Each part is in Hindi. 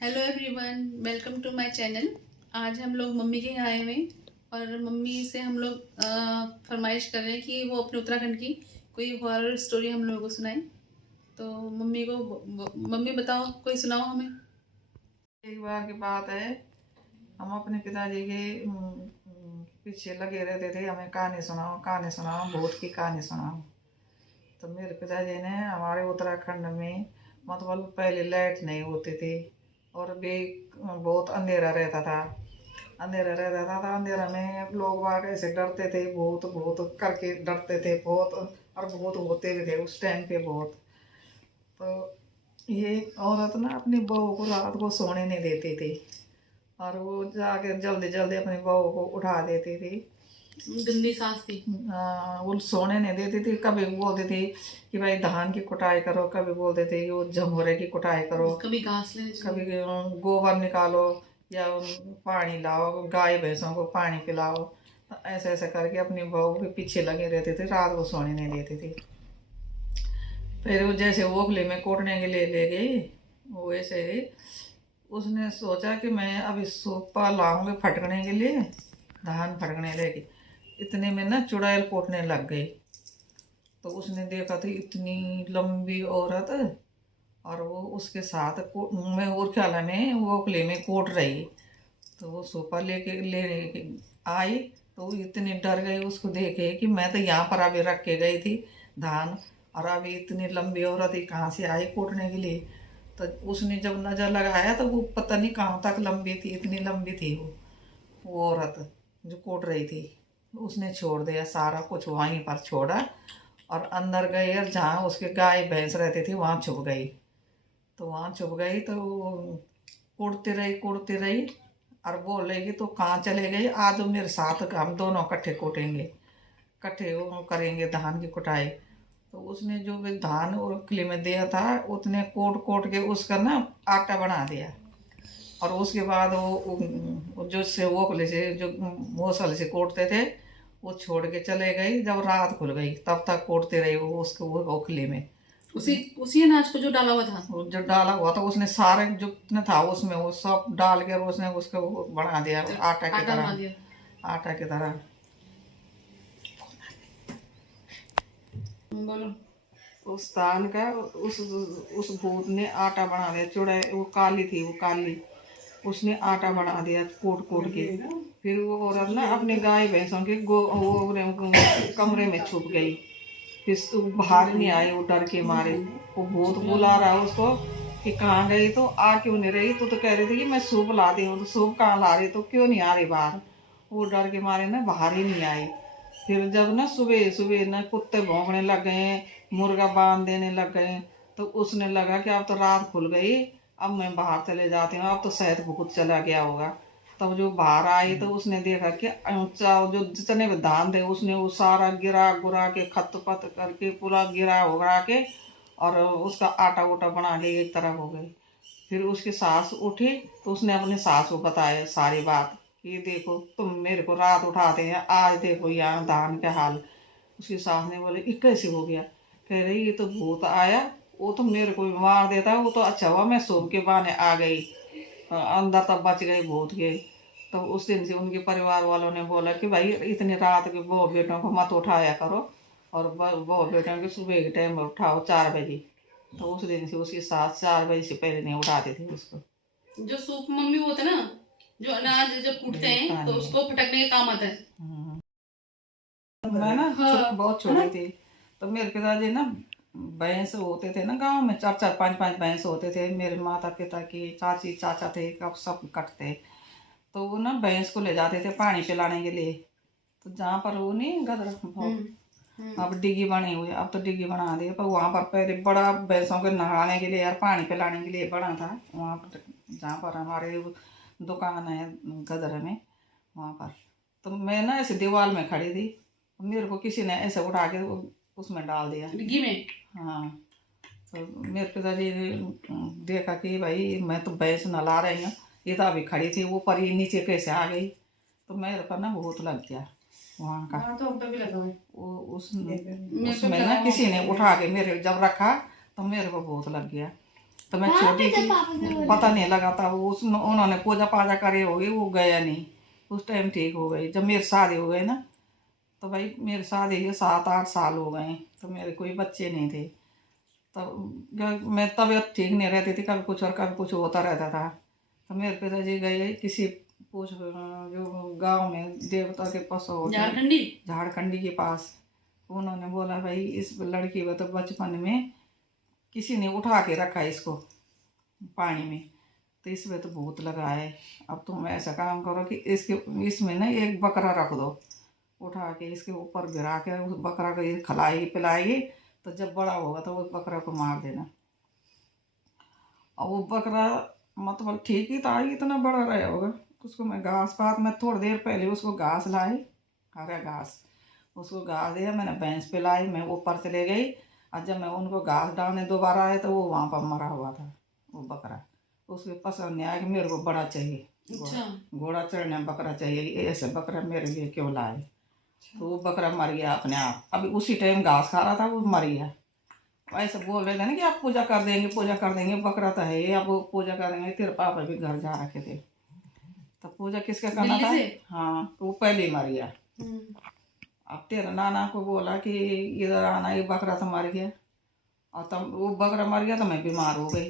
Hello everyone, welcome to my channel. आज हम लोग मम्मी के यहाँ आए हुए हैं और मम्मी से हम लोग फरमाइश कर रहे हैं कि वो अपने उत्तराखंड की कोई हॉरर स्टोरी हम लोगों को सुनाए। तो मम्मी बताओ, कोई सुनाओ हमें। एक बार की बात है, हम अपने पिताजी के पीछे लगे रहते थे, हमें कहानी सुनाओ कहानी सुनाओ, भूत की कहानी सुनाओ। तो मेरे पिताजी ने हमारे उत्तराखंड में मतलब पहले लाइट नहीं होती थी और भी बहुत अंधेरा रहता था। अंधेरा में लोग बाग ऐसे डरते थे, भूत भूत करके डरते थे बहुत, और भूत होते भी थे उस टाइम पे बहुत। तो ये औरत ना अपनी बहू को रात को सोने नहीं देती थी और वो जाके जल्दी जल्दी अपनी बहू को उठा देती थी। गंदी सांस थी। वो सोने नहीं देती थी। कभी बोलती थी कि भाई धान की कुटाई करो, कभी बोलते थे कि वो झंगोरे की कुटाई करो, कभी घास ले, कभी गोबर निकालो या पानी लाओ, गाय भैंसों को पानी पिलाओ। तो ऐसे ऐसे करके अपनी बहू के पीछे लगे रहते थे, रात को सोने नहीं देती थी। फिर वो जैसे ओखली में कोटने के लिए ले गई, वो वैसे ही उसने सोचा कि मैं अब सोपा लाऊंगी फटकने के लिए, धान फटकने लेगी। इतने में ना चुड़ैल कोटने लग गई। तो उसने देखा तो इतनी लंबी औरत और वो उसके साथ में और ख्याल में वो ओखली में कोट रही। तो वो सोपा लेके ले आई तो वो इतनी डर गई उसको देखे कि मैं तो यहाँ पर अभी रख के गई थी धान, और अभी इतनी लंबी औरत ही कहाँ से आई कूटने के लिए। तो उसने जब नज़र लगाया तो वो पता नहीं कहाँ तक लंबी थी, इतनी लंबी थी वो औरत जो कूट रही थी। उसने छोड़ दिया सारा कुछ, वहीं पर छोड़ा और अंदर गई और जहाँ उसके गाय भैंस रहती थी वहाँ छुप गई। तो वहाँ छुप गई तो कूटती रही और बोल रही कि तो कहाँ चले गई, आज तो मेरे साथ हम दोनों इकट्ठे कूटेंगे, इकट्ठे वो करेंगे धान की कुटाई। तो उसने जो भी धान और किले में दिया था उतने कोट कोट के उसका ना आटा बना दिया। और उसके बाद वो जो से ओखले से जो मौसल से कोटते थे वो छोड़ के चले गई। जब रात खुल गई तब तक कोटते रहे वो उसको वो ओखली में। उसी उसी अनाज को जो डाला हुआ था, वो जो डाला हुआ था उसने सारे जो जितना था उसमें वो सब डाल के उसने उसको वो बना दिया आटा की तरह, आटा की तरह। बोलो। उस तान का उस भूत ने आटा बना दिया। चुड़ैल वो काली थी, वो काली उसने आटा बना दिया कूट कूट के। फिर वो औरत ना अपने गाय भैंसों के कमरे में छुप गई। फिर तो बाहर नहीं आई, वो डर के मारे। वो भूत बुला रहा है उसको कि कहाँ गई, तो आ क्यों नहीं रही, तो कह रही थी कि मैं सूप लाती हूँ। तो सूप कहाँ ला रही, तो क्यों नहीं आ रही बाहर। वो डर के मारे ना बाहर ही नहीं आई। फिर जब ना सुबह सुबह ना कुत्ते भौंकने लग गए, मुर्गा बांध देने लग गए, तो उसने लगा कि अब तो रात खुल गई, अब मैं बाहर चले जाती हूँ, अब तो शायद भूत चला गया होगा। तब जो बाहर आई तो उसने देखा कि जो जितने भी धान थे उसने वो सारा गिरा गुरा के खत पत करके पूरा गिरा उगरा के और उसका आटा उटा बना के एक तरफ हो गई। फिर उसकी सास उठी तो उसने अपनी सास को बताया सारी बात कि देखो तुम मेरे को रात उठाते हैं, आज देखो यहाँ धान का हाल। उसकी सास ने बोले ये कैसे हो गया। कह रही ये तो भूत आया, वो तो मेरे को भी मार देता, वो तो अच्छा हुआ मैं सूप के बहाने आ गई, अंदर तब बच गई भूत के। तो उस दिन से उनके परिवार वालों ने बोला कि भाई इतनी रात के बहू बेटों को मत उठाया करो, और बहू बेटों के सुबह के टाइम में उठाओ 4 बजे। तो उस दिन से उसकी सास 4 बजे से पहले नहीं उठाती थी उसको। जो सूप मम्मी होते ना, जो अनाज जब कूटते हैं तो उसको फटकने के काम आता है। मैं ना बहुत छोटी थी तो मेरे पिताजी ना भैंस होते थे ना गांव में, 4 4 5 5 भैंस होते थे। मेरे माता पिता की चाची चाचा थे, कब सब इकट्ठे। तो वो ना भैंस को ले जाते थे पानी पिलाने के लिए। तो जहाँ पर वो नहीं गदर अब डिग्गी बनी हुई, अब तो डिग्गी बना दी, पर वहाँ पर पहले बड़ा भैंसों के नहाने के लिए और पानी पिलाने के लिए बना था वहाँ पर, जहाँ पर हमारे दुकान है गदर में वहाँ पर। तो मैं ना ऐसे दीवार में खड़ी थी, मेरे को किसी ने ऐसे उठा के उसमें डाल दिया डिग्गी में। हाँ। तो मेरे पिताजी ने देखा कि भाई मैं तो भैंस नला रही हूँ, ये तो अभी खड़ी थी, वो पर ये नीचे कैसे आ गई। तो मेरे पर ना बहुत लग गया वहाँ का। तो हम पे भी लगा है। वो उसमें ना किसी ने उठा के मेरे जब रखा तो मेरे को बहुत लग गया। तो मैं छोटी थी, पता नहीं लगा था। वो उन्होंने पूजा पाजा करे होगी, वो गया नहीं। उस टाइम ठीक हो गई। जब मेरी शादी हो गई ना, तो भाई मेरी शादी के 7-8 साल हो गए, तो मेरे कोई बच्चे नहीं थे। तब मैं तबीयत ठीक नहीं रहती थी, कभी कुछ और कभी कुछ होता रहता था। तो मेरे पिताजी गए किसी पूछ जो गांव में देवता के पास होते झारखंडी के पास। उन्होंने बोला भाई इस लड़की को तो बचपन में किसी ने उठा के रखा इसको पानी में, तो इसमें तो भूत लगा है। अब तुम ऐसा काम करो कि इसमें ना एक बकरा रख दो, उठा के इसके ऊपर गिरा के उस बकरा को ये खिलाएगी पिलाएगी, तो जब बड़ा होगा तो उस बकरा को मार देना। और वो बकरा मतलब ठीक ही था, इतना बड़ा रहा होगा। उसको मैं घास पात में थोड़ी देर पहले उसको घास लाई, हरा घास, उसको घास दिया मैंने, भैंस पिलाई, मैं ऊपर चले गई। और जब मैं उनको घास डालने दोबारा आए तो वो वहाँ पर मरा हुआ था वो बकरा। उसके पसंद नहीं आया कि मेरे को बड़ा चाहिए, घोड़ा चढ़ने बकरा चाहिए, ऐसे बकरा मेरे लिए क्यों लाए। तो वो बकरा मर गया अपने आप। अभी उसी टाइम घास खा रहा था, वो मर गया। ऐसे बोल रहे थे ना कि आप पूजा कर देंगे, बकरा तो है, अब पूजा करेंगे। तेरे पापा भी घर जा रखे थे, तो पूजा किसका करना था। हाँ, तो वो पहले ही मर गया। अब तेरा नाना को बोला कि इधर आना, ये बकरा तो मर गया। और तब वो बकरा मर गया तो मैं बीमार हो गई।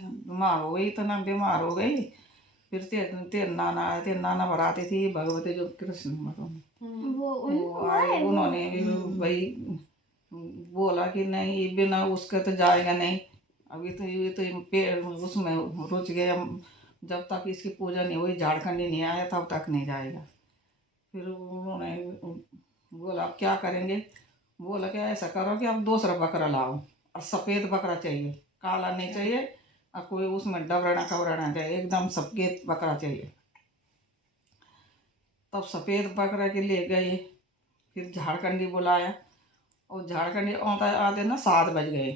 बीमार हो गई, इतना बीमार हो गई। फिर तेरे नाना आए, तेरे नाना बढ़ाते थे भगवती जो कृष्ण वो आए, उन्होंने भाई बोला कि नहीं बिना उसके तो जाएगा नहीं। अभी तो ये तो पेड़ उसमें रुच गया, जब तक इसकी पूजा नहीं हुई, झारखंडी नहीं आया तब तक नहीं जाएगा। फिर उन्होंने बोला अब क्या करेंगे। बोला कि ऐसा करो कि आप दूसरा बकरा लाओ, और सफ़ेद बकरा चाहिए, काला नहीं चाहिए, और कोई उसमें डबराना कबराना चाहिए, एकदम सफ़ेद बकरा चाहिए। तब सफ़ेद बकरा के लिए गए। फिर झारखंडी बुलाया, और झारखंडी आते ना 7 बज गए।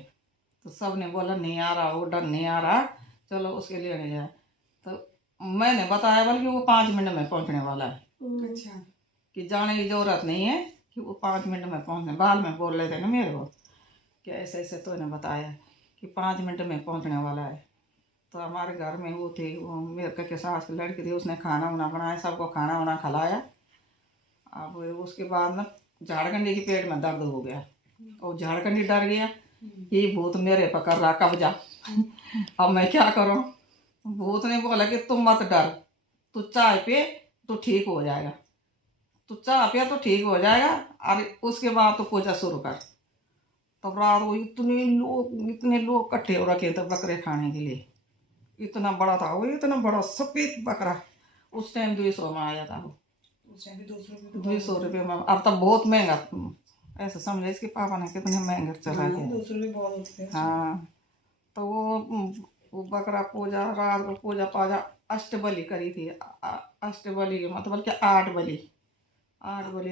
तो सब ने बोला नहीं आ रहा, ऑर्डर नहीं आ रहा, चलो उसके लिए नहीं जाए। तो मैंने बताया बल्कि वो 5 मिनट में पहुंचने वाला है। अच्छा, कि जाने की ज़रूरत नहीं है कि वो 5 मिनट में पहुंचने। बाल में बोल रहे थे ना मेरे को कि ऐसे ऐसे तो ने बताया कि 5 मिनट में पहुंचने वाला है। तो हमारे घर में वो थे, वो मेरे के सास की लड़की थी, उसने खाना वाना बनाया, सबको खाना वाना खिलाया। अब उसके बाद ना झारखंडी के पेट में दर्द हो गया, और झारखंडी डर गया ये भूत मेरे पकड़ रहा कब्जा। अब मैं क्या करूं। भूत ने बोला कि तुम मत डर, तू चाय पे तो ठीक हो जाएगा, तू चाय पिया तो ठीक हो जाएगा, और उसके बाद तो पूजा शुरू कर। तब रात को इतने लोग इकट्ठे हो रखे थे बकरे खाने के लिए। इतना बड़ा था वो, इतना बड़ा सफ़ेद बकरा। उस टाइम 200 में आया था वो, 200 रुपये में। अब तब बहुत महंगा, ऐसा समझे इसके पापा ने कितने महंगे चला के। हाँ, तो वो बकरा पूजा, रात को पूजा पाजा, अष्टबलि करी थी। अष्टबलि मतलब क्या 8 बलि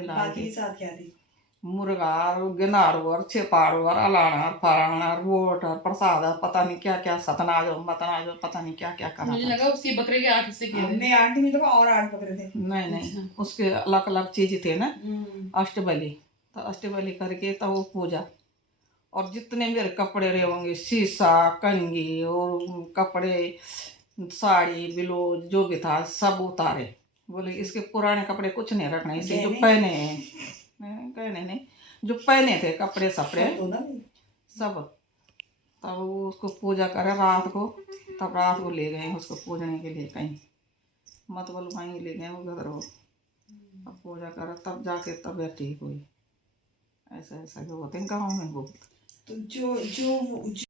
लाए थे। मुर्गा और गिनार और छिपाड़ और अलाना और फलाना और वोट और प्रसाद और पता नहीं क्या क्या, सतनाज और मतनाज और पता नहीं क्या क्या करा। मुझे लगा उसके बकरे के 8 हिस्से किए थे। हमने 8 नहीं लगा, और 8 बकरे थे। नहीं, उसके अलग अलग चीज थे ना। अष्टबलि, तो अष्टबलि करके तो वो पूजा। और जितने मेरे कपड़े रहे होंगे, शीशा, कंघी और कपड़े, साड़ी, ब्लाउज जो भी था सब उतारे। बोले इसके पुराने कपड़े कुछ नहीं रखना, इसे जो पहने हैं, कहने नहीं, जो पहने थे कपड़े सपड़े सब। तब वो उसको पूजा करे रात को। तब रात को ले गए उसको पूजने के लिए कहीं, मतलब वहीं ले गए उधर वो। अब पूजा करा तब जाके तबीयत ठीक हुई। ऐसा ऐसा होते हैं गाँव में बहुत। तो जो